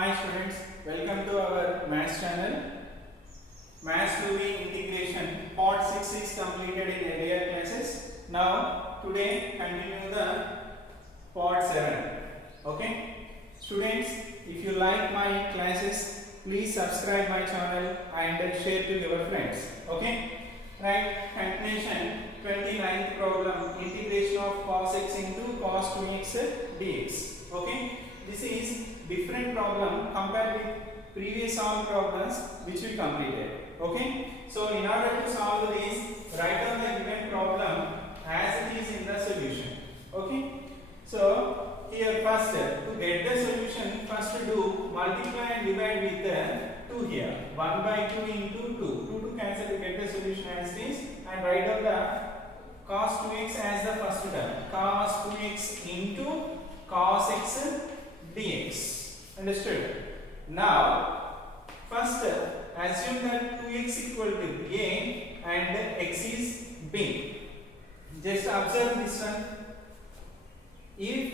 Hi students, welcome to our maths channel. Maths to the integration part 6 is completed in earlier classes. Now today continue the part 7. Okay? Students, if you like my classes, please subscribe my channel and share to your friends. Okay? Right? Continuation 29th problem, integration of cos x into cos 2x dx. Okay? This is different problem compared with previous all problems which we completed. Okay? So in order to solve this, write down the given problem as it is in the solution. Okay? So here first to get the solution, first do multiply and divide with the 2 here. 1 by 2 into 2. 2 to cancel to get the solution as it is, and write down the cos 2x as the first term. Cos 2x into cos x dx. Understood? Now first assume that 2x equal to a and x is b. Just observe this one. If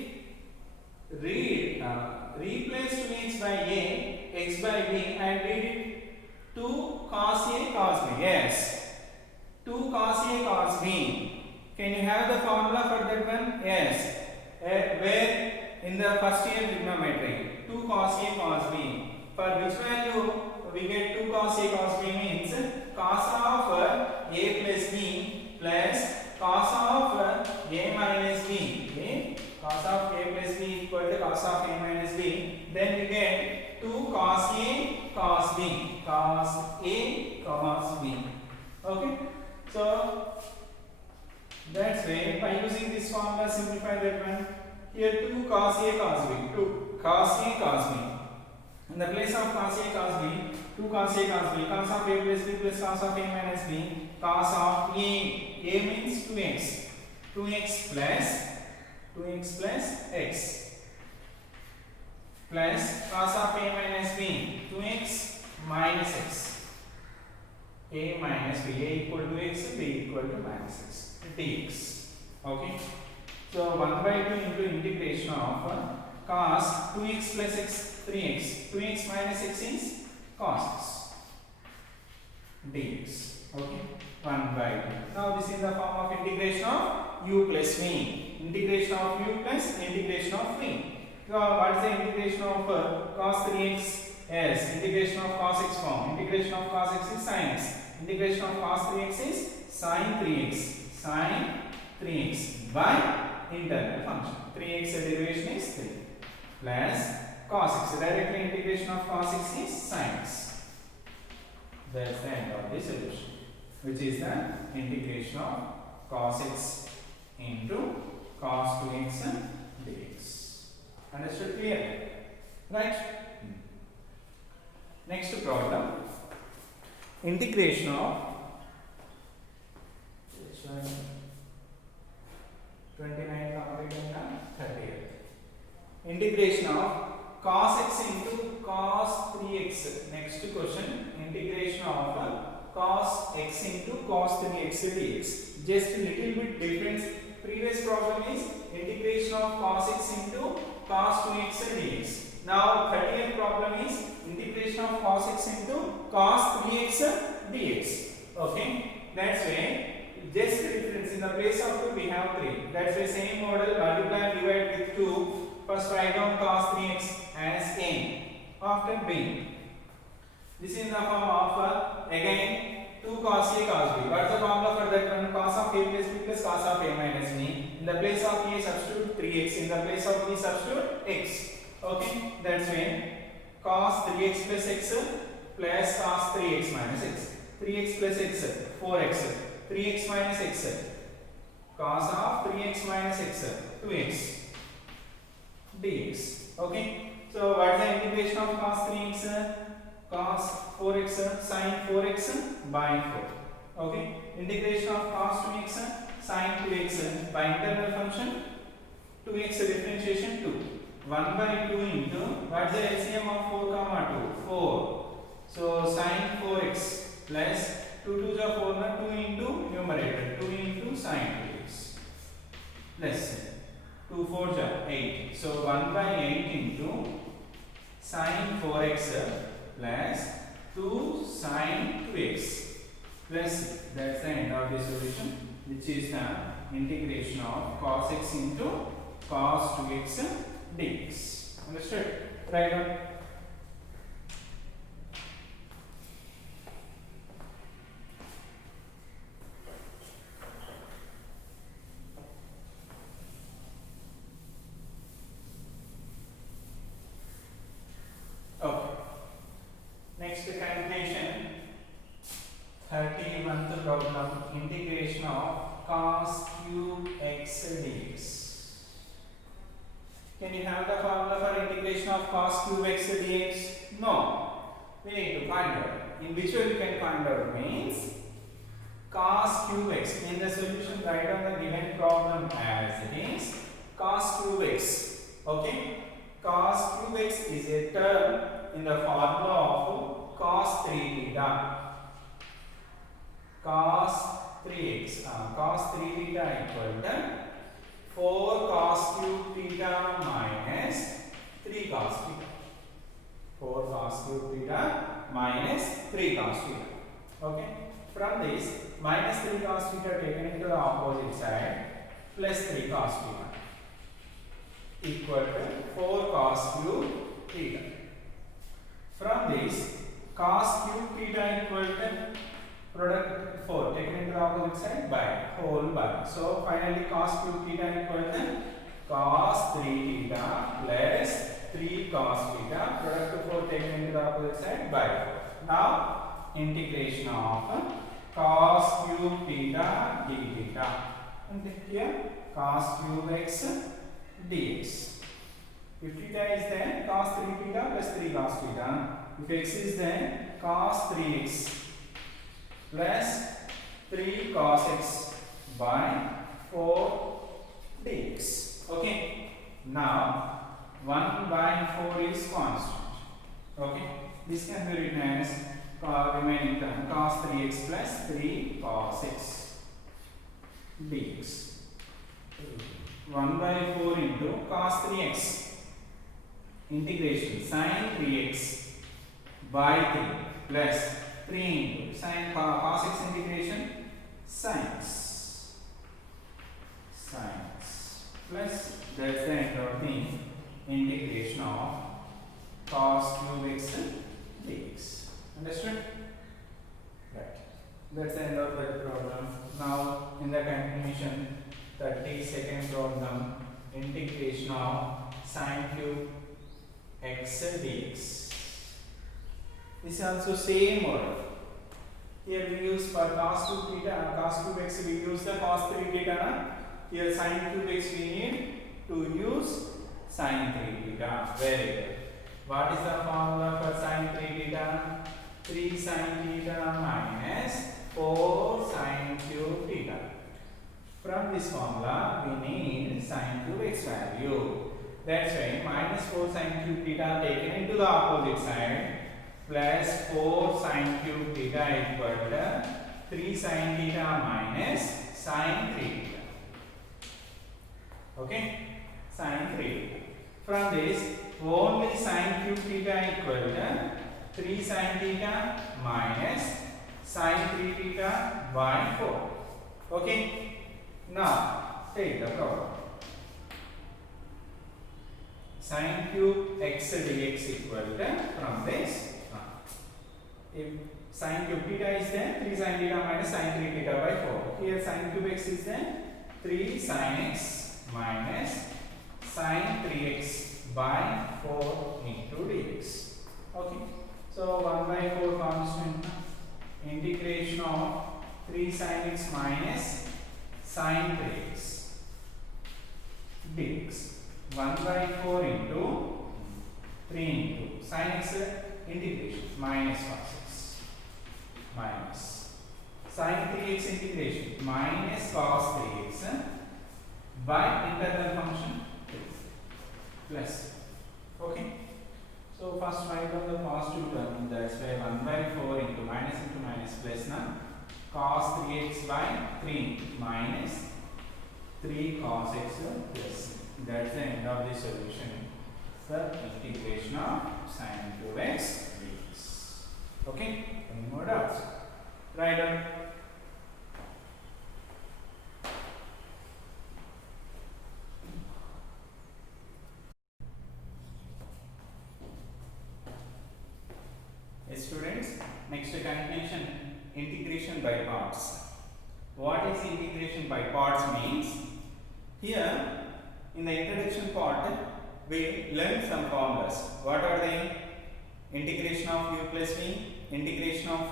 replace 2x by a, x by b, and read it 2 cos a cos b. Yes, 2 cos a cos b. Can you have the formula for that one? Yes. Where in the first year trigonometry, 2 cos a cos b. For which value we get 2 cos a cos b means cos of a plus b plus cos of a minus b. Okay? Cos of a plus b equal to cos of a minus b. Then we get 2 cos a cos b. Cos a cos b. Okay? So that's way by using this formula simplify that one. Here 2 cos a cos b. 2 cos a cos b. In the place of cos a cos b, 2 cos a cos b. Cos of a plus b plus cos of a minus b. Cos of a. A means 2x. 2x plus x plus cos of a minus b, 2x minus x. A minus b, a equal to x, b equal to minus x dx. Okay? So 1 by 2 into integration of cos 2x plus x 3x, 2x minus x is cos x dx. Okay? 1 by 2. Now this is the form of integration of u plus v. Integration of u plus integration of v. So what is the integration of cos 3x? Yes, integration of cos x form. Integration of cos x is sin x. Integration of cos 3x is sin 3x. Sin 3x by internal function. 3x derivation is 3 plus cos x. Directly integration of cos x is sin x. That's the end of the solution, which is the integration of cos x into cos 2x dx. Understood? Clear? Right? Next problem. Integration of 29 completed and 30th. Integration of cos x into cos 3x. Next question. Integration of cos x into cos 3x dx. Just a little bit difference. Previous problem is integration of cos x into cos 2x dx. Now 30th problem is integration of cos x into cos 3x dx. Okay? That's why just difference in the place of 2 we have 3. That's why same model multiply and divide with 2. First write down cos 3x as a. After b. This is in the form of again 2 cos a cos b. What is the formula for that one? Cos of a plus b plus cos of a minus b. In the place of a substitute 3x. In the place of b substitute x. Okay? That's when cos 3x plus x plus cos 3x minus x. 3x plus x 4x. 3x minus x. Cos of 3x minus x 2x dx. Okay? So what is the integration of cos 3x? Cos 4x sin 4x by 4. Okay? Integration of cos 2x sin 2x by internal function 2x differentiation 2. 1 by 2 into what is the LCM of 4 comma 2? 4. So sin 4x plus 2 2s are 4 2 into numerator 2 into sin 2x plus 2 4s are 8. So 1 by 8 into sin 4x plus 2 sin 2x plus that's the end of the solution, which is the integration of cos x into cos 2x dx. Understood? Write down. Okay. Next calculation, 31st problem, integration of cos cube x dx. Can you have the formula for integration of cos cube x dx? No. We need to find out. In which way we can find out means cos cube x. In the solution, write down the given problem as it is cos cube x. Okay. Cos cube x is a term in the formula of cos 3 theta. Cos 3x. Cos 3 theta equal to 4 cos cube theta minus 3 cos theta. 4 cos cube theta minus 3 cos theta. Okay. From this, minus 3 cos theta taken into the opposite side plus 3 cos theta equal to 4 cos cube theta. From this, cos cube theta equal to product 4 taken into the opposite side by whole by. So finally cos cube theta equal to cos 3 theta plus 3 cos theta, product 4 taken into the opposite side by 4. Now integration of cos cube theta d theta. And here cos cube x dx. If theta is there, cos 3 theta plus 3 cos theta. If x is there, cos 3x plus 3 cos x by 4 dx. Okay. Now 1 by 4 is constant. Okay. This can be written as remaining term cos 3x plus 3 cos x dx. 1 by 4 into cos 3x integration sin 3x by 3 plus 3 into sin cos x integration sines plus that's the end of the integration of cos cube x dx. Understood? Right. That's the end of that problem. Now in the continuation, 32nd problem, integration of sin cube x dx. This is also same order. Here we use for cos 2 theta, cos cube x we use the cos 3 theta. Here sin cube x we need to use sin 3 theta. Very good. What is the formula for sin 3 theta? 3 sin theta minus 4 sin cube theta. From this formula we need sin cube x value. That's why minus 4 sin cube theta taken into the opposite side plus 4 sin cube theta equal to 3 sin theta minus sin 3 theta. Okay, sin 3 theta. From this, only sin cube theta equal to 3 sin theta minus sin 3 theta by 4. Okay. Now take the problem. Sin cube x dx equal to, from this, if sin cube theta is there, 3 sin theta minus sin 3 theta by 4. Here sin cube x is there, 3 sin x minus sin 3x by 4 into dx. Okay. So 1 by 4 constant, integration of 3 sin x minus sin 3x dx. 1 by 4 into 3 into sin x integration minus cos x minus sin 3x integration minus cos 3x by internal function plus. Okay. So first write down the positive term, that's why 1 by 4 into minus plus na cos 3x by 3 minus 3 cos x plus. That's the end of the solution. the integration of sin cube x dx. Okay, any more doubts? Write down. Yes, students, next continuation, integration by parts. What is integration by parts means? Here in the introduction part we learned some formulas. What are they? Integration of u plus v, integration of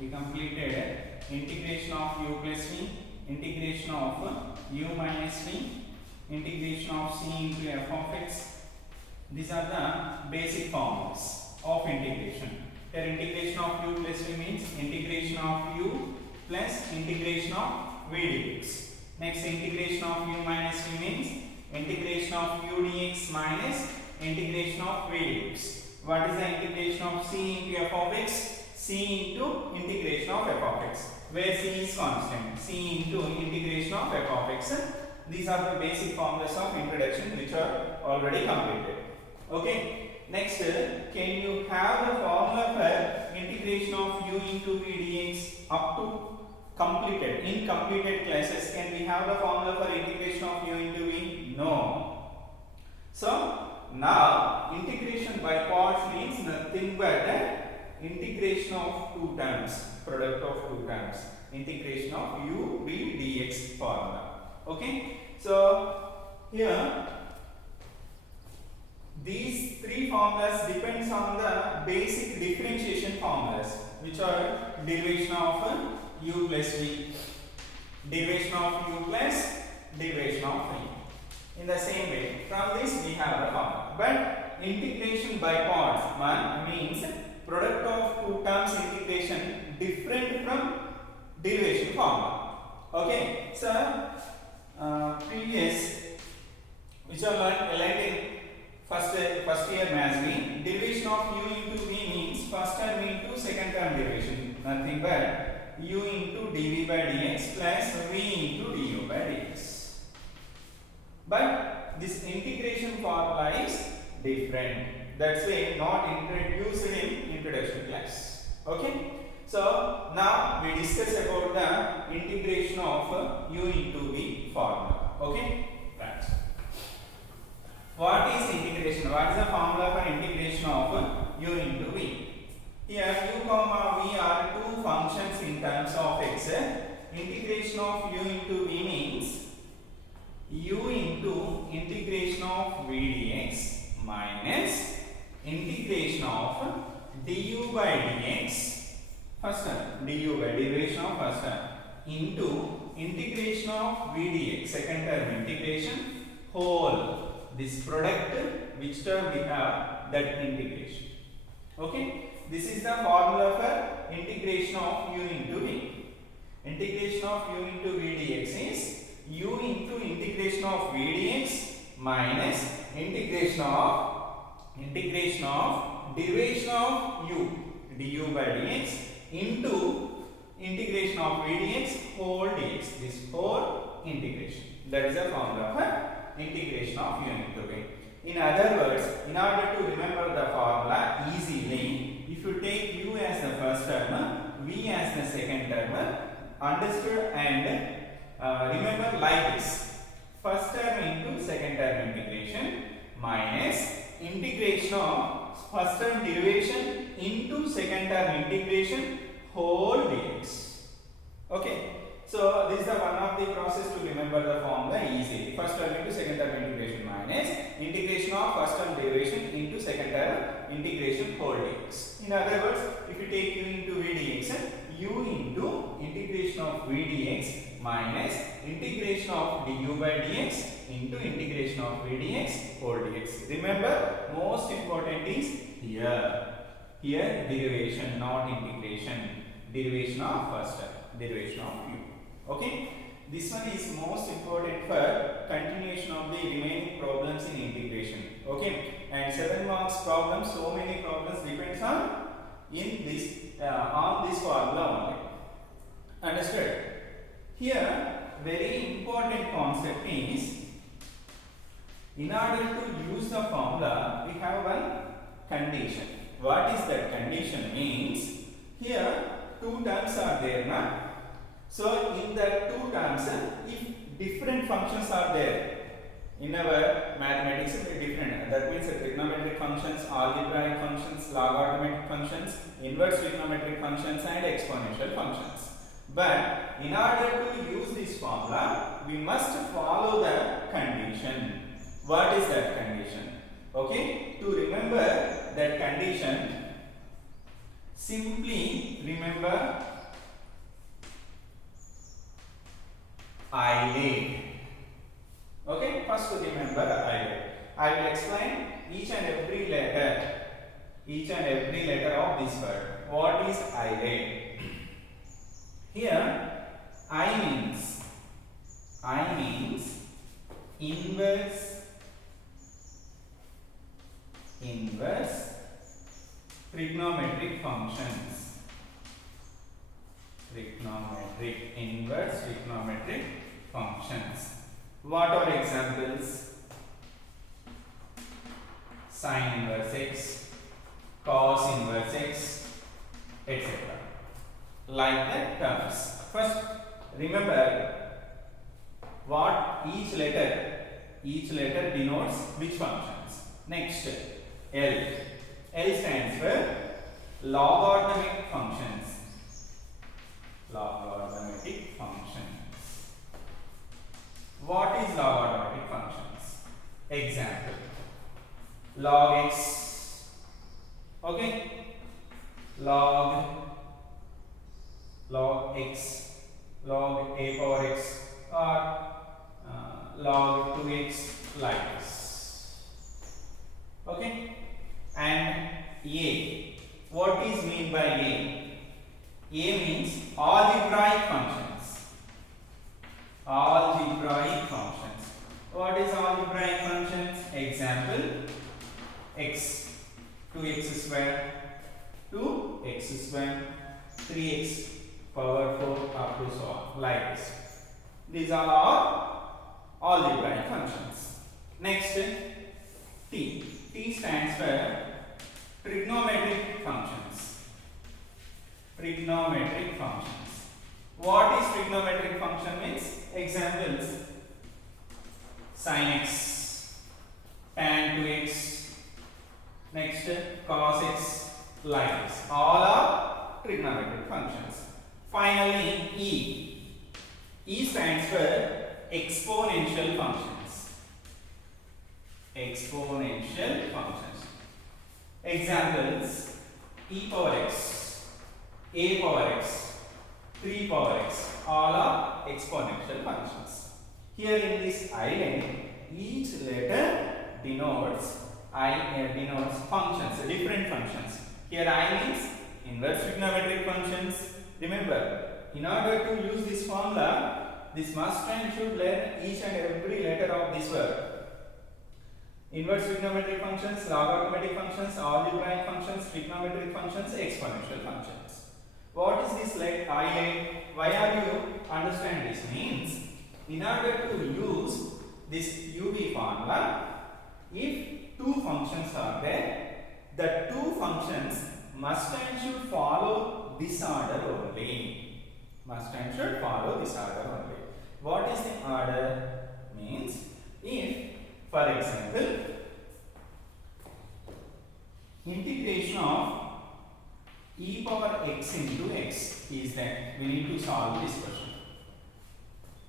we completed integration of u plus v, integration of u minus v, integration of c into f of x. These are the basic formulas of integration. Here integration of u plus v means integration of u plus integration of v dx. Next, integration of u minus v means integration of u dx minus integration of v dx. What is the integration of c into f of x? C into integration of f of x, where c is constant. C into integration of f of x. These are the basic formulas of introduction which are already completed. Okay. Next, can you have the formula for integration of u into v dx up to completed? In completed classes, can we have the formula for integration of u into v? No. So, now integration by parts means nothing but integration of two terms, product of two terms, integration of u v dx formula. Okay. So, here these three formulas depends on the basic differentiation formulas, which are derivation of u plus v, derivation of u plus derivation of v. In the same way, from this we have the formula. But integration by parts means product of two terms integration different from derivation formula. Okay, so previous which are learned in first year maths mean derivation of u into v means first term into second term derivation, nothing but u into dv by dx plus v into du by dx. But this integration formula is different. That's why not introduced in introduction class. Okay. So now we discuss about the integration of u into v formula. Okay. Right. What is integration? What is the formula for integration of u into v? Here u comma v are two functions in terms of x. Integration of u into v means u into integration of v dx minus integration of du by dx, first term, du by derivation of first term, into integration of v dx, second term integration, whole. This product, which term we have, that integration. Okay, this is the formula for integration of u into v. Integration of u into v dx is u into integration of v dx minus integration of derivation of u du by dx into integration of v dx whole dx, this whole integration. That is the formula for integration of u into v. In other words, in order to remember the formula easily, if you take u as the first term, v as the second term, understood and remember like this: first term into second term integration minus integration of first term derivation into second term integration whole dx. Okay. So this is the one of the process to remember the formula easily. First term into second term integration minus integration of first term derivation into second term integration whole dx. In other words, if you take u into v dx, u into integration of v dx minus integration of du by dx into integration of v dx whole dx. Remember, most important is here. Here derivation, not integration. Derivation of first term, derivation of u. Okay, this one is most important for continuation of the remaining problems in integration. Okay, and 7 marks problems, so many problems depends on this formula only. Understood? Here very important concept is In order to use the formula, we have one condition. What is that condition? Means here two terms are there now. So in the two terms, if different functions are there in our mathematics, different. That means trigonometric functions, algebraic functions, logarithmic functions, inverse trigonometric functions, and exponential functions. But in order to use this formula, we must follow the condition. What is that condition? Okay, to remember that condition, simply remember ILATE. Okay, first remember ILATE. I will explain each and every letter of this word. What is ILATE? Here, I means inverse trigonometric functions. Inverse trigonometric functions. What are examples? Sin inverse x, cos inverse x, etc. Like that terms. First, remember what each letter denotes which functions. Next, L. L stands for logarithmic functions. Logarithmic functions. What is logarithmic functions? Example: log x. Okay. Log x, log a power x, or log 2x, like this. Okay. And a. What is mean by a? A means algebraic functions. Algebraic functions. What is algebraic functions? Example: x, 2x square, 2x square, 3x power 4 up to so on, like this. These are all algebraic functions. Next, T. T stands for trigonometric functions. Trigonometric functions. What is trigonometric function means? Examples: sin x, tan 2x, next cos x, like this. All are trigonometric functions. Finally, E. E stands for exponential functions. Exponential functions. Examples: e power x, a power x, 3 power x, all are exponential functions. Here in this ILATE, each letter denotes functions, different functions. Here I means inverse trigonometric functions. Remember, in order to use this formula, this must and should learn each and every letter of this word. Inverse trigonometric functions, logarithmic functions, algebraic functions, trigonometric functions, exponential functions. What is this like ILATE? Why are you understand this? Means in order to use this UV formula, if two functions are there, the two functions must and should follow this order only. Must and should follow this order only. What is the order? Means if, for example, integration of e power x into x is that we need to solve this question.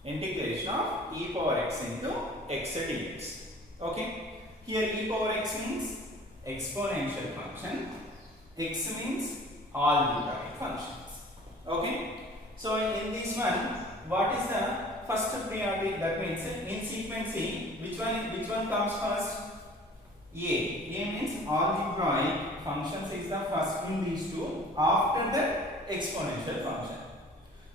Integration of e power x into x dx. Okay. Here e power x means exponential function. X means algebraic functions. Okay. So in this one, what is the first priority? That means in sequence C, which one comes first? A. A means algebraic functions is the first in these two after the exponential function.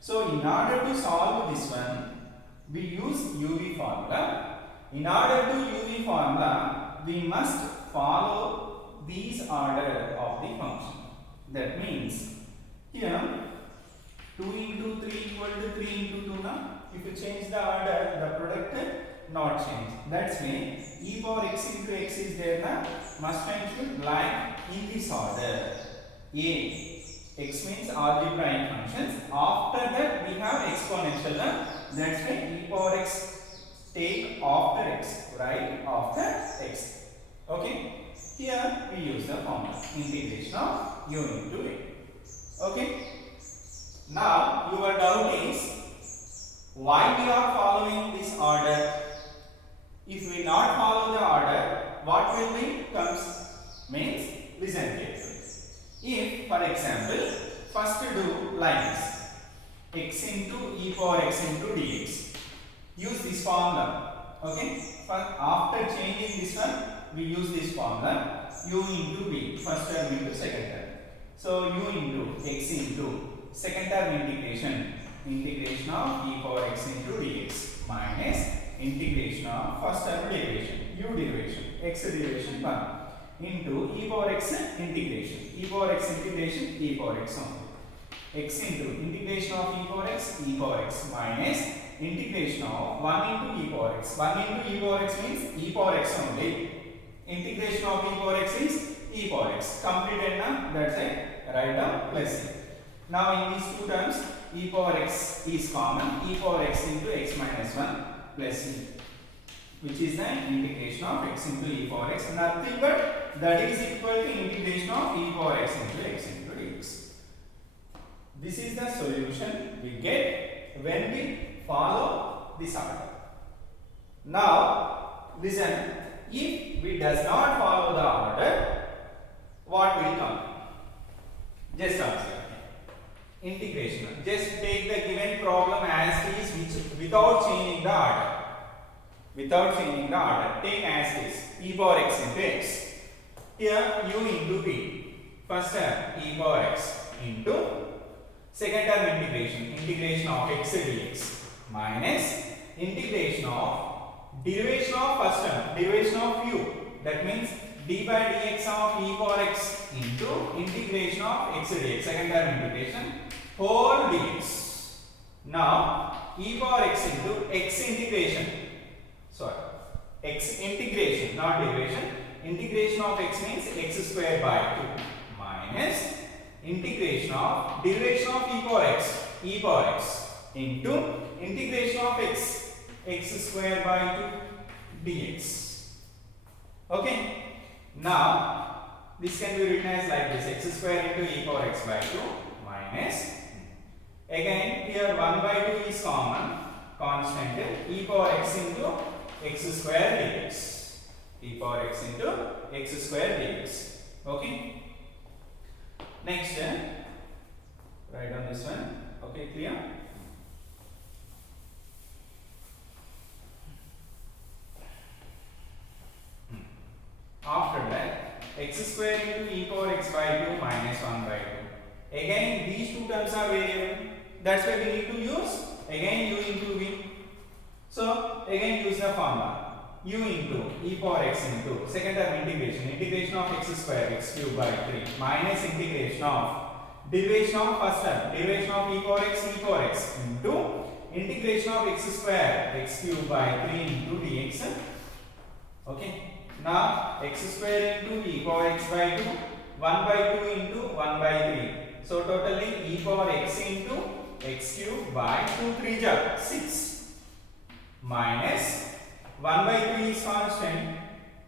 So in order to solve this one, we use UV formula. In order to UV formula, we must follow these order of the function. That means here 2 into 3 equal to 3 into 2 now. If you change the order, the product not change. That's mean e power x into x is there na, must and should lie in this order. A, x means algebraic functions. After that we have exponential na. That's why e power x take after x, right? After x. Okay. Here we use the formula integration of u into a. Okay. Now your doubt is why we are following this order. If we not follow the order, what will be comes? Means listen carefully. If for example first do like this, x into e power x into dx. Use this formula. Okay. After changing this one, we use this formula u into v, first term into second term. So u into x into second term integration of e power x into dx minus integration of first term derivation, u derivation, x derivation 1 into e power x integration, e power x integration, e power x only. X into integration of e power x minus integration of 1 into e power x. 1 into e power x means e power x only. Integration of e power x is e power x. Completed na? That's it. Write down plus c. Now in these two terms, e power x is common. E power x into x minus 1 plus c, which is the integration of x into e power x. Nothing but that is equal to integration of e power x into dx. This is the solution we get when we follow this order. Now listen, if we does not follow the order, what will come? Just observe. Integration. Just take the given problem as it is, which without changing the order. Without changing the order, take as it is, e power x into x. Here u into v. First term e power x into second term integration of x dx minus integration of derivation of first term, derivation of u. That means d by dx of e power x into integration of x dx, second term integration, whole dx. Now e power x into x integration, x integration, not derivation. Integration of x means x square by 2 minus integration of derivation of e power x into integration of x square by 2 dx. Okay. Now this can be written as like this, x square into e power x by 2 minus, again here 1 by 2 is common, constant, e power x into x square dx, e power x into x square dx. Okay. Next, write down this one. Okay, clear? After that, x square into e power x by 2 minus 1 by 2. Again, these two terms are variable. That's why we need to use again u into v. So again use the formula u into e power x into second term integration of x square x cube by 3 minus integration of derivation of first term, derivation of e power x into integration of x square x cube by 3 into dx. Okay. Now x square into e power x by 2, 1 by 2 into 1 by 3. So totally e power x into x cube by 2 3 ja 6 minus 1 by 2 is constant.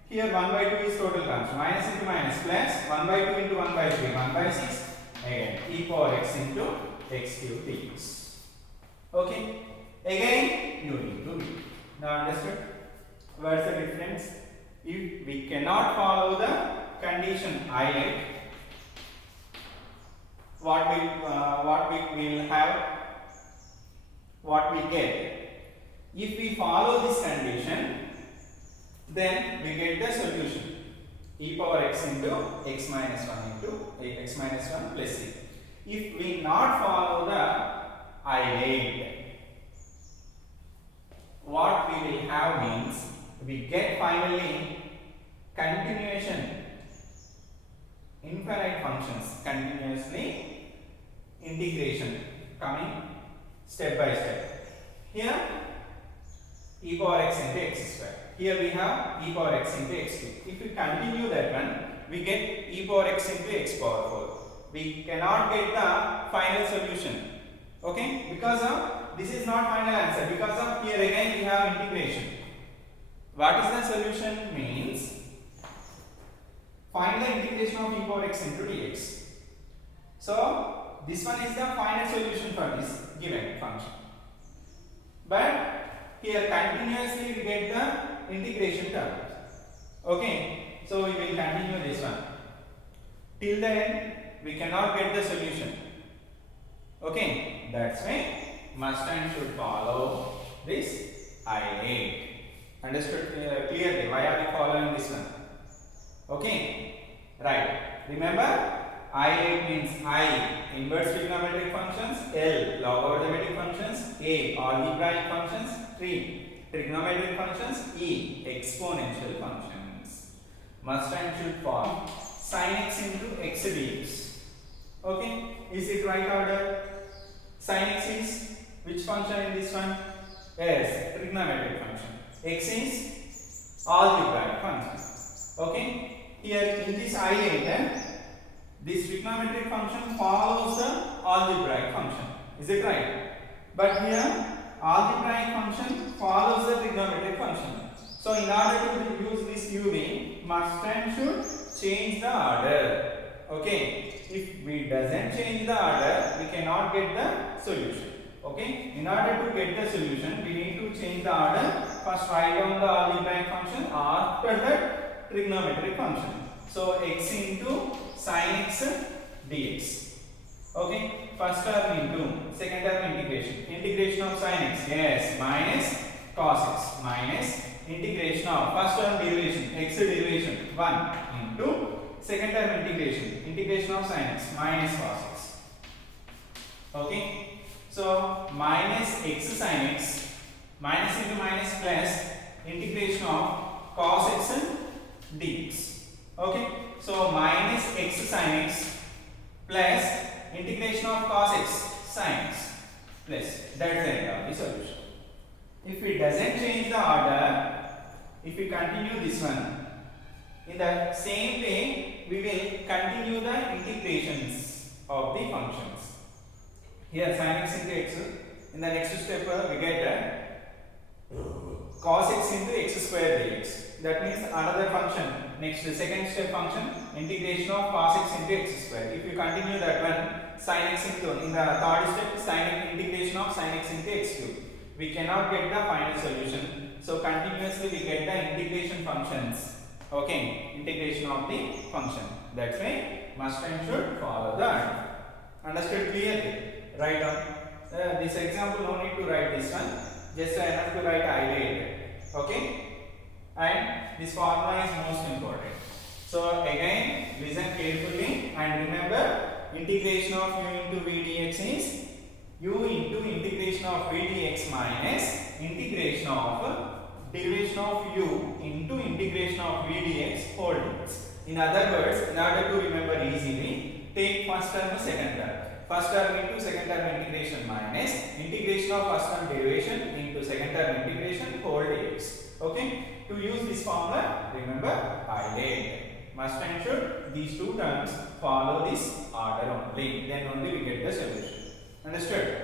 Here 1 by 2 is total constant. Minus into minus plus 1 by 2 into 1 by 3, 1 by 6. Again e power x into x cube dx. Okay. Again u into v. Now understood? What's the difference? If we cannot follow the condition I, what we will have, what we get. If we follow this condition, then we get the solution e power x into x minus 1 into x minus 1 plus c. If we not follow the I, what we will have means we get finally continuation, infinite functions, continuously integration coming step by step. Here e power x into x square. Here we have e power x into x cube. If we continue that one, we get e power x into x power 4. We cannot get the final solution. Okay, because of this is not final answer, because of here again we have integration. What is the solution? Means find the integration of e power x into dx. So this one is the final solution for this given function. But here continuously we get the integration term. Okay, so we will continue this one. Till the end we cannot get the solution. Okay, that's why must and should follow this I8. Understood clearly? Why are we following this one? Okay, right. Remember, I8 means I inverse trigonometric functions, L logarithmic functions, A algebraic functions, 3 trigonometric functions, E exponential functions. Must and should form sin x into x dx. Okay, is it right order? Sin x is which function in this one? Yes, trigonometric function. X is algebraic function. Okay, here in this I8, this trigonometric function follows the algebraic function. Is it right? But here algebraic function follows the trigonometric function. So in order to use this UV, must and should change the order. Okay, if we doesn't change the order, we cannot get the solution. Okay, in order to get the solution, we need to change the order. First write down the algebraic function after the trigonometric function. So x into sin x dx. Okay, first term into second term integration. Integration of sin x, yes, minus cos x minus integration of first term derivation, x derivation 1 into second term integration of sin x minus cos x. Okay, so minus x sin x, minus into minus plus integration of cos x dx. Okay, so minus x sin x plus integration of cos x sin x plus, that's the end of the solution. If it doesn't change the order, if we continue this one, in the same way we will continue the integrations of the functions. Here sin x into x, in the next step we get cos x into x square dx. That means another function, next second step function, integration of cos x into x square. If you continue that one, sin x into, in the third step, sin integration of sin x into x cube. We cannot get the final solution. So continuously we get the integration functions. Okay, integration of the function. That's why must and should follow that. Understood clearly? Write down. This example no need to write this one. Just enough to write I8. Okay? And this formula is most important. So again, listen carefully and remember, integration of u into v dx is u into integration of v dx minus integration of derivation of u into integration of v dx whole dx. In other words, in order to remember easily, take first term second term. First term into second term integration minus integration of first term derivation into second term integration whole dx. Okay? To use this formula, remember I8. Must and should, these two terms follow this order only. Then only we get the solution. Understood?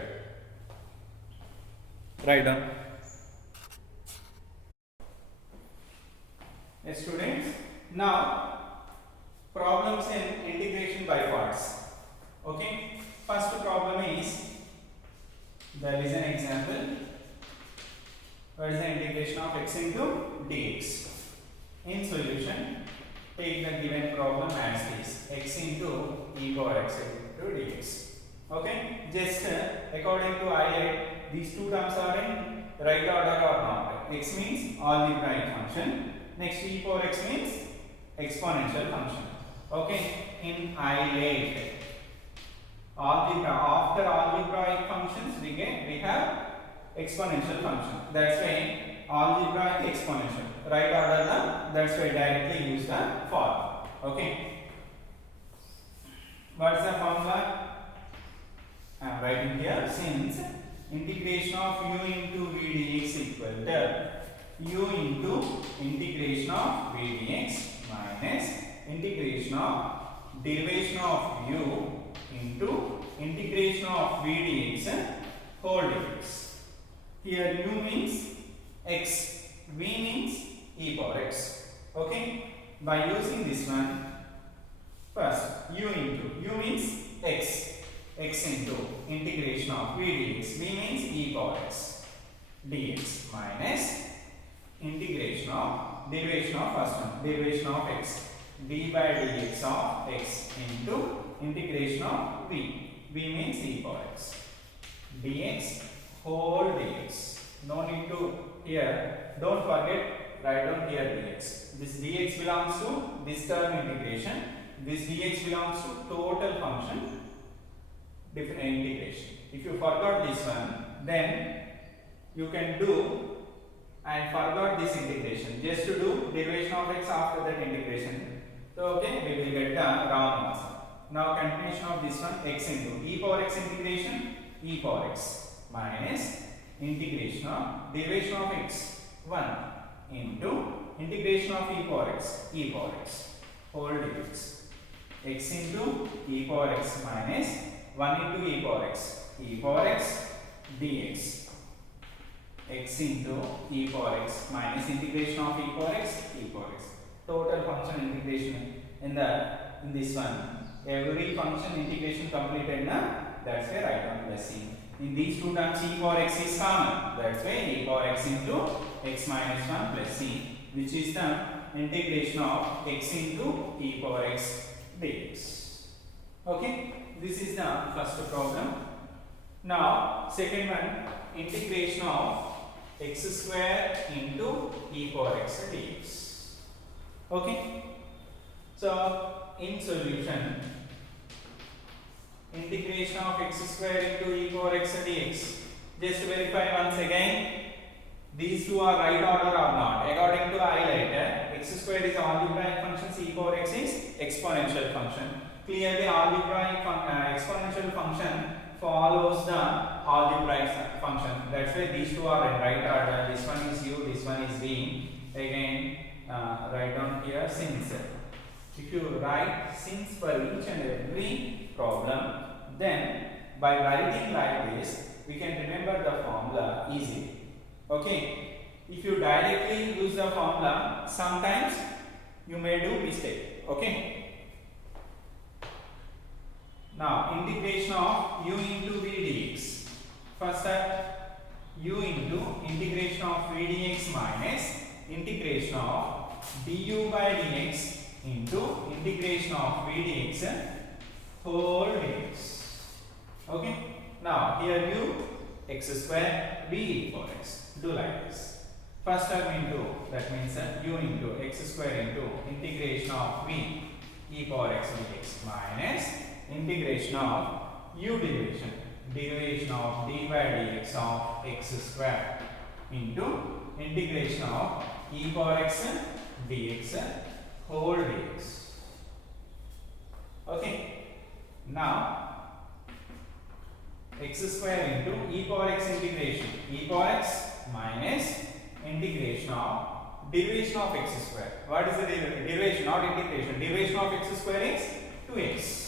Write down. Yes, students. Now, problems in integration by parts. Okay. First problem is, there is an example. What is the integration of x into dx? In solution, take the given problem as this, x into e power x into dx. Okay, just according to I8, these two terms are in right order or not. X means algebraic function, next e power x means exponential function. Okay, in I8, after algebraic functions we have exponential function. That's why algebraic exponential. Right order na, that's why directly use the formula. Okay. What's the formula? I am writing here, since integration of u into v dx equal to u into integration of v dx minus integration of derivation of u into integration of v dx whole dx. Here u means x, v means e power x. Okay, by using this one, first u means x, x into integration of v dx, v means e power x dx minus integration of derivation of first one, derivation of x, d by dx of x into integration of v, v means e power x dx whole dx. No need to here, don't forget, write down here dx. This dx belongs to this term integration, this dx belongs to total function different integration. If you forgot this one, then you can do and forgot this integration, just to do derivation of x after that integration. So okay, we will get the wrong answer. Now continuation of this one, x into e power x integration, e power x minus integration of derivation of x 1 into integration of e power x whole dx, x into e power x minus 1 into e power x dx, x into e power x minus integration of e power x total function integration. In this one, every function integration completed na, that's why write down plus c. In these two terms, e power x is common, that's why e power x into x minus 1 plus c, which is the integration of x into e power x dx. Okay, this is the first problem. Now second one, integration of x square into e power x dx. Okay, so in solution, integration of x square into e power x dx, just to verify once again, these two are right order or not. According to highlighter, x square is algebraic function, e power x is exponential function. Clearly algebraic exponential function follows the algebraic function, that's why these two are in right order. This one is u, this one is v. Again write down here since. If you write since for each and every problem, then by writing like this, we can remember the formula easily. Okay, if you directly use the formula, sometimes you may do mistake. Okay, now integration of u into v dx. First step, u into integration of v dx minus integration of du by dx into integration of v dx whole dx. Okay, now here u x square v e power x. Do like this. First term into, that means u into x square into integration of v e power x dx minus integration of u derivation of d by dx of x square into integration of e power x dx whole dx. Okay, now x square into e power x integration, e power x minus integration of derivation of x square. What is the derivation, not integration? Derivation of x square is 2x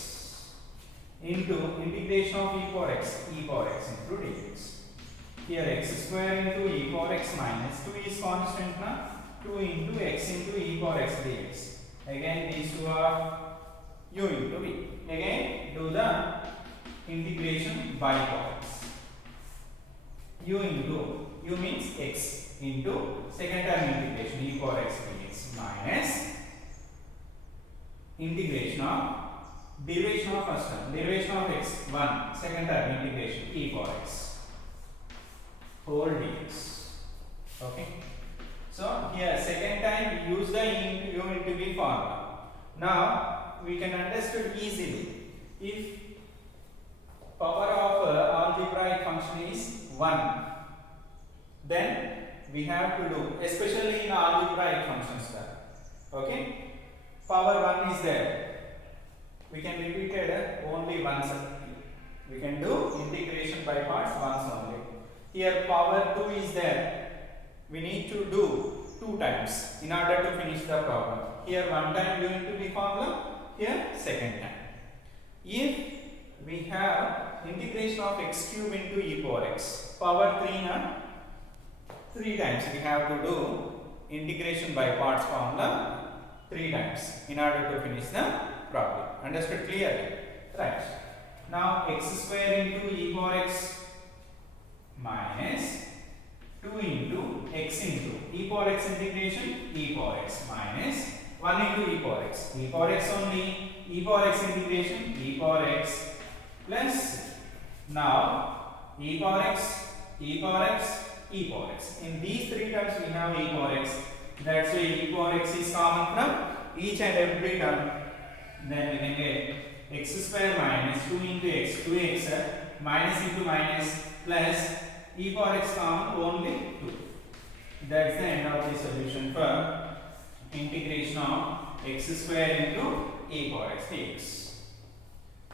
into integration of e power x into dx. Here x square into e power x minus 2 is constant na, 2 into x into e power x dx. Again these two are u into v. Again do the integration by parts. U means x into second term integration e power x dx minus integration of derivation of first term, derivation of x 1, second term integration e power x whole dx. Okay, so here second time we use the u into v formula. Now we can understand easily, if power of algebraic function is 1, then we have to do, especially in algebraic functions, okay, power 1 is there, we can repeat it only once. We can do integration by parts once only. here power 2 is there. We need to do 2 times in order to finish the problem. Here one time going to be formula, here second time. If we have integration of x cube into e power x, power 3 na, 3 times we have to do integration by parts formula 3 times in order to finish the problem. Understood clearly? Right. Now x square into e power x minus 2 into x into e power x integration e power x minus 1 into e power x. E power x only, e power x integration e power x plus now e power x, e power x, e power x. In these 3 terms we have e power x. That's why e power x is common from each and every term. Then we can get x square minus 2 into x, 2x minus into minus plus e power x common only 2. That's the end of the solution for integration of x square into e power x dx.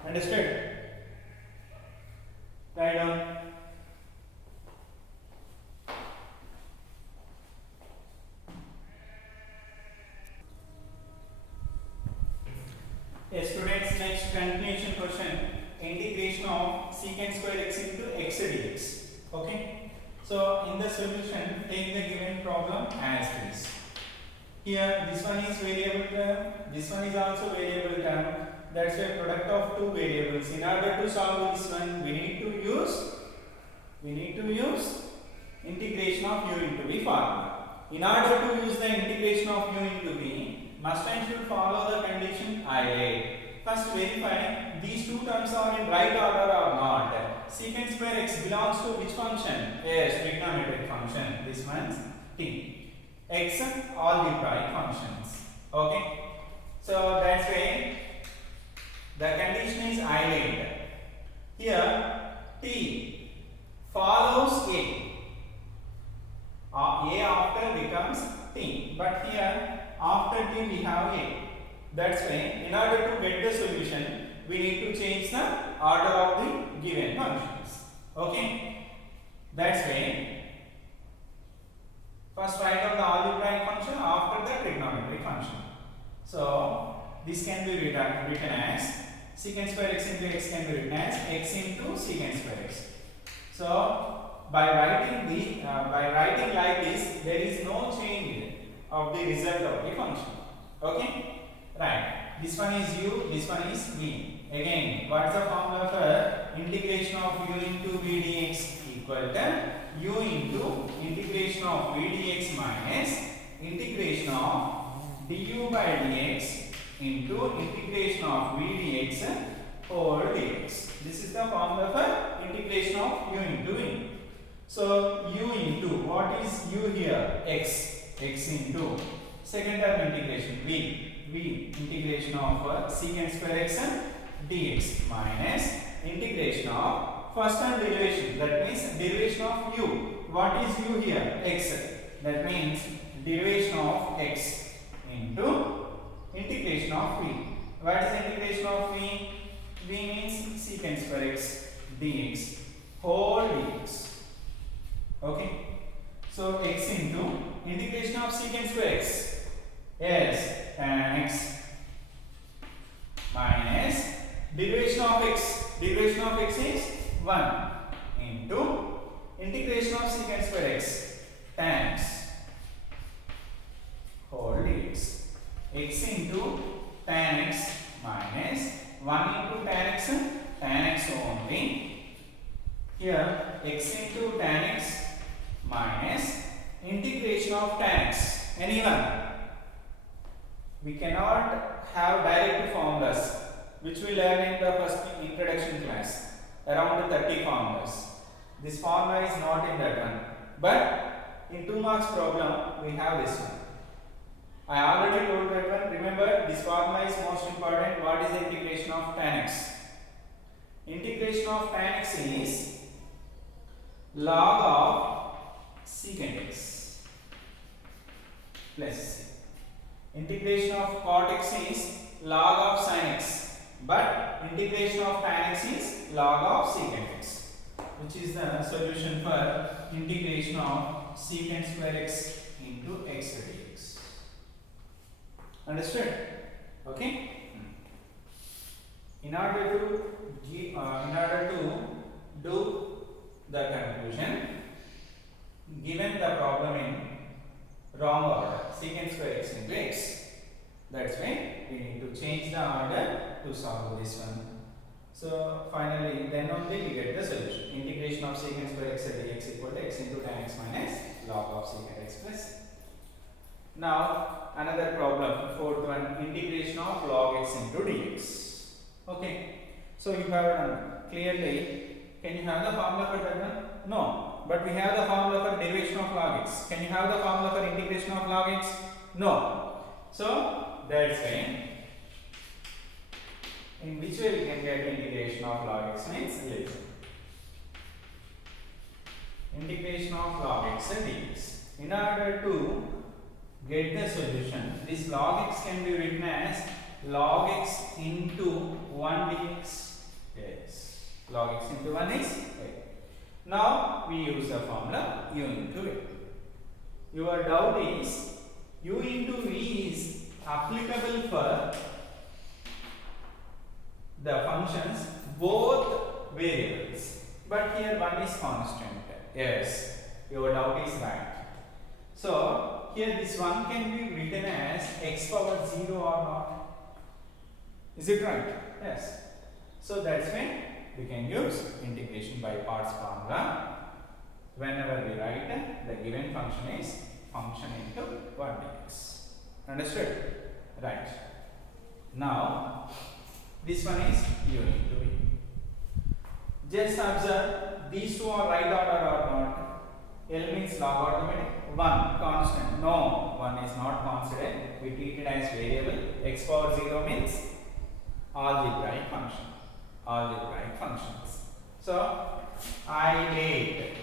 Understood? Write down. Yes, students, next continuation question, integration of secant square x into x dx. Okay, so in the solution take the given problem as is. Here this one is variable term, this one is also variable term. That's a product of 2 variables. In order to solve this one, we need to use integration of u into v formula. In order to use the integration of u into v, must and should follow the condition I laid. First verify these 2 terms are in right order or not. Secant square x belongs to which function? Yes, trigonometric function. This one's t. X algebraic functions. Okay. So that's why the condition is I laid. Here t follows a. A after becomes t. But here after t we have a. That's why in order to get the solution, we need to change the order of the given functions. Okay. That's why first write down the algebraic function after the trigonometric function. So this can be written as secant square x into x can be written as x into secant square x. So by writing like this, there is no change of the result of the function. Okay, right. This one is u, this one is v. Again, what's the formula for integration of u into v dx? Equal to u into integration of v dx minus integration of du by dx into integration of v dx whole dx. This is the formula for integration of u into v. So u into, what is u here? X into second term integration v integration of secant square x dx minus integration of first term derivation, that means derivation of u. What is u here? X. That means derivation of x into integration of v. What is integration of v? V means secant square x dx whole dx. Okay. So x into integration of secant square x. Yes, tan x minus derivation of x. Derivation of x is 1 into integration of secant square x tan x whole dx. X into tan x minus 1 into tan x only. Here x into tan x minus integration of tan x. Anyone? We cannot have direct formulas, which we learn in the first introduction class. Around 30 formulas. This formula is not in that one. But in 2 marks problem, we have this one. I already told that one. Remember, this formula is most important. What is the integration of tan x? Integration of tan x is log of secant x plus integration of cot x is log of sin x, but integration of tan x is log of secant x. which is the solution for integration of secant square x into x dx. Understood? Okay. In order to do the conclusion, given the problem in wrong order, secant square x into x, that's why we need to change the order to solve this one. So finally, then only we get the solution. Integration of secant square x dx equal to x into tan x minus log of secant x plus. Now another problem, fourth one, integration of log x into dx. Okay, so you have done clearly. Can you have the formula for that one? No, but we have the formula for derivation of log x. Can you have the formula for integration of log x? No. So that's why, in which way we can get integration of log x means listen. Integration of log x and dx. In order to get the solution, this log x can be written as log x into 1 dx. Yes, log x into 1 is 8. Now we use the formula u into v. Your doubt is u into v is applicable for the functions both variables, but here 1 is constant. Yes, your doubt is right. So here this 1 can be written as x power 0 or not. Is it right? Yes. So that's when we can use integration by parts formula. Whenever we write the given function is function into 1 dx. Understood? Right. Now this one is u into v. Just observe, these two are right order or not. L means logarithmic, 1 constant. No, 1 is not considered. We treat it as variable. X power 0 means algebraic function. Algebraic functions. So I8.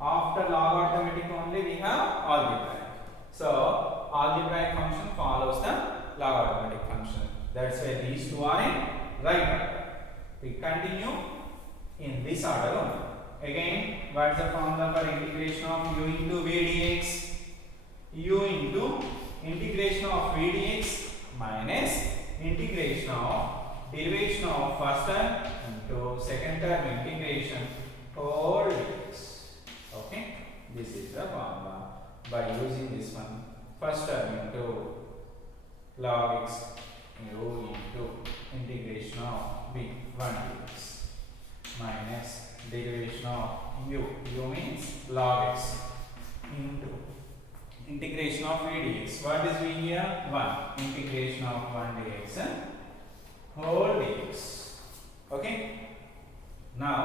After logarithmic only we have algebraic. So algebraic function follows the logarithmic function. That's why these two are in right order. We continue in this order only. Again, what is the formula for integration of u into v dx? U into integration of v dx minus integration of derivation of first term into second term integration whole dx. Okay, this is the formula. By using this one, first term into log x u into integration of v 1 dx minus derivation of u means log x into integration of v dx. What is v here? 1. Integration of 1 dx whole dx. Okay. Now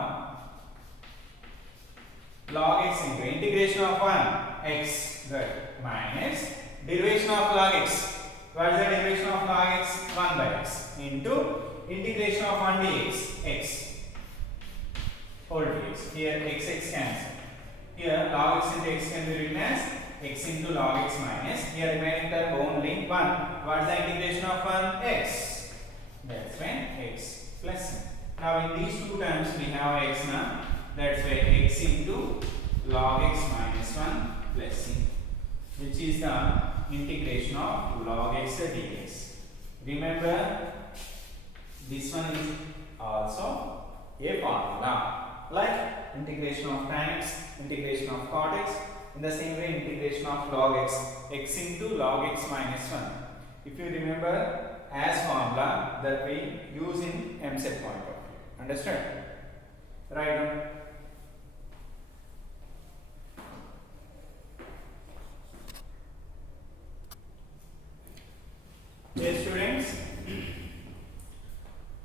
log x into integration of 1 x good minus derivation of log x. What is the derivation of log x? 1 by x into integration of 1 dx x whole dx. Here x cancel. Here log x into x can be written as x into log x minus. Here remaining term only 1. What is the integration of 1? X. That's when x plus n. Now in these two terms we have x now. That's why x into log x minus 1 plus c, which is the integration of log x dx. Remember, this one is also a formula. Like integration of tan x, integration of cot x, in the same way integration of log x into log x minus 1. If you remember, as formula that we use in MSET point of view. Understand? Right now. Dear students,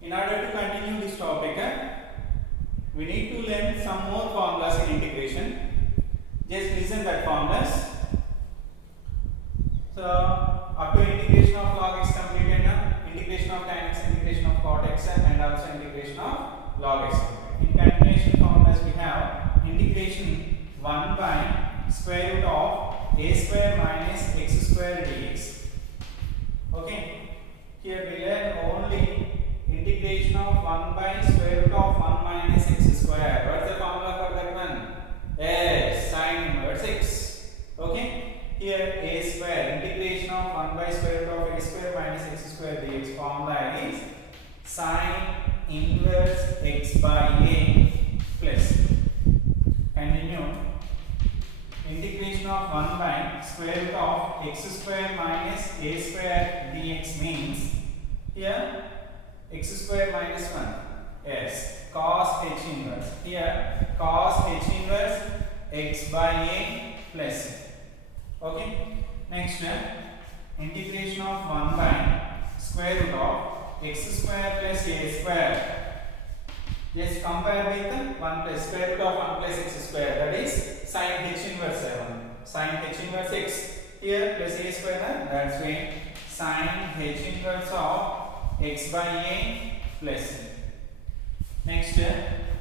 in order to continue this topic, we need to learn some more formulas in integration. Just listen that formulas. So up to integration of log x completed now, integration of tan x, integration of cot x, and also integration of log x. In continuation formulas we have integration 1 by square root of a square minus x square dx. Okay, here we learn only integration of 1 by square root of 1 minus x square. What is by square root of a square minus x square dx. Formula is sine inverse x by a plus, continue, integration of 1 by square root of x square minus a square dx means here x square minus 1, yes, cos h inverse, here cos h inverse x by a plus. Okay, next integration of 1 by square root of x square plus a square. Just compare with 1 plus square root of 1 plus x square, that is sin h inverse 7, sin h inverse x, here plus a square, that's why sin h inverse of x by a plus. Next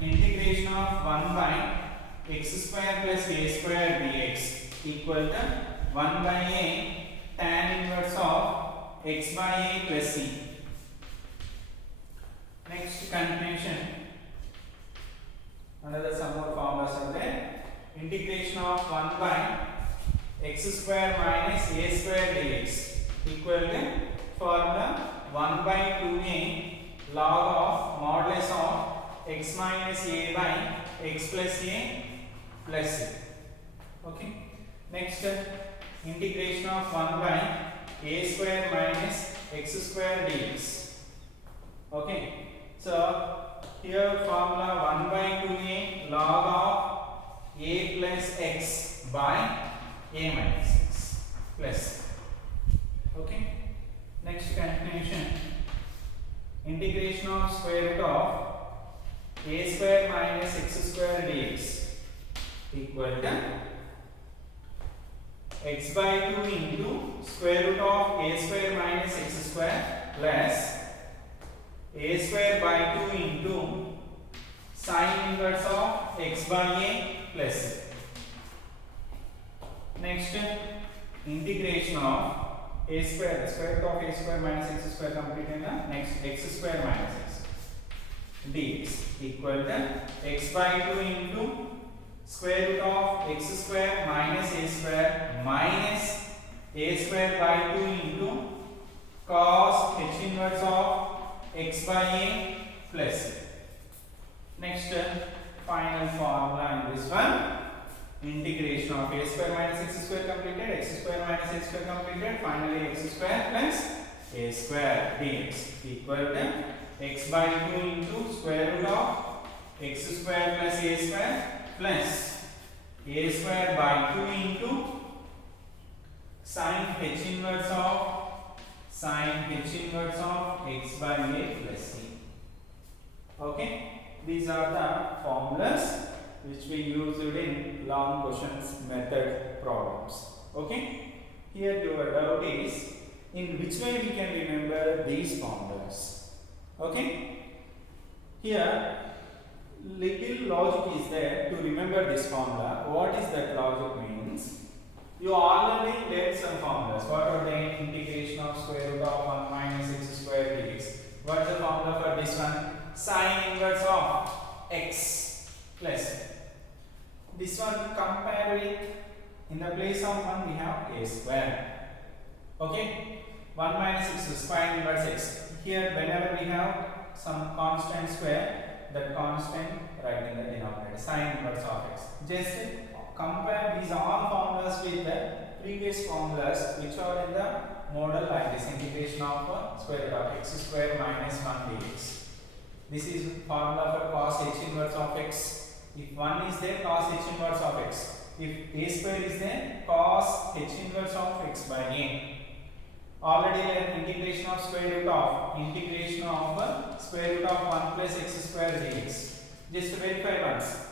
integration of 1 by x square plus a square dx equal to 1 by a tan inverse of x by a plus c. Next continuation, another some more formulas are there. Integration of 1 by x square minus a square dx equal to formula 1 by 2a log of modulus of x minus a by x plus a plus c. Okay. Next integration of 1 by a square minus x square dx. Okay. So here formula 1 by 2a log of a plus x by a minus x plus. Okay. Next continuation, integration of square root of a square minus x square dx equal to x by 2 into square root of a square minus x square plus a square by 2 into sine inverse of x by a plus. Next integration of a square, the square root of a square minus x square completed, next x square minus x dx equal to x by 2 into square root of x square minus a square minus a square by 2 into cos h inverse of x by a plus. Next final formula in this one, integration of a square minus x square completed, x square minus a square completed, finally x square plus a square dx equal to x by 2 into square root of x square plus a square plus a square by 2 into sin h inverse of x by a plus c. Okay, these are the formulas which we used in long questions method problems. Okay, here your doubt is in which way we can remember these formulas. Okay, here little logic is there to remember this formula. What is that logic means? You already learned some formulas. What are the integration of square root of 1 minus x square dx? What is the formula for this one? Sine inverse of x plus. This one compare with, in the place of 1 we have a square. Okay, 1 minus x square inverse x. Here whenever we have some constant square, that constant write in the denominator, sine inverse of x. Just compare these all formulas with the previous formulas which are in the model like this, integration of square root of x square minus 1 dx. This is formula for cos h inverse of x. If 1 is there, cos h inverse of x. If a square is there, cos h inverse of x by a. Already learned integration of square root of square root of 1 plus x square dx. Just verify once.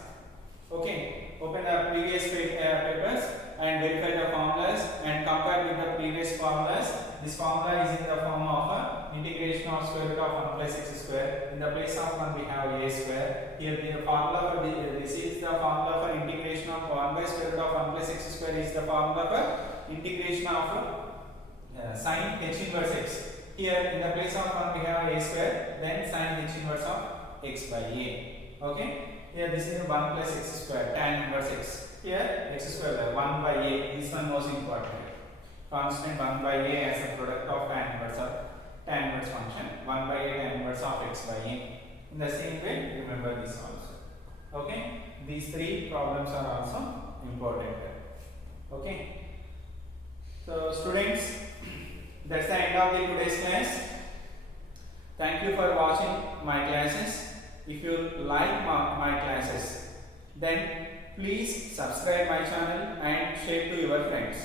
Okay, open the previous papers and verify the formulas and compare with the previous formulas. This formula is in the form of integration of square root of 1 plus x square. In the place of 1 we have a square. Here the formula for this is the formula for integration of 1 by square root of 1 plus x square is the formula for integration of sin h inverse x. Here in the place of 1 we have a square, then sin h inverse of x by a. Okay. Here this is 1 plus x square tan inverse x. Here x square by 1 by a. This one most important. constant 1 by a as a product of tan inverse of tan inverse function 1 by a tan inverse of x by a. In the same way, remember this also. Okay, these three problems are also important. Okay, so students, that's the end of the today's class. Thank you for watching my classes. If you like my classes, then please subscribe my channel and share to your friends.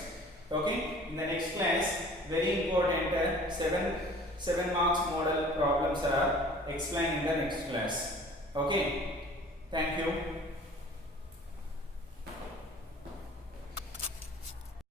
Okay, in the next class, very important 7 marks model problems are explained in the next class. Okay, thank you.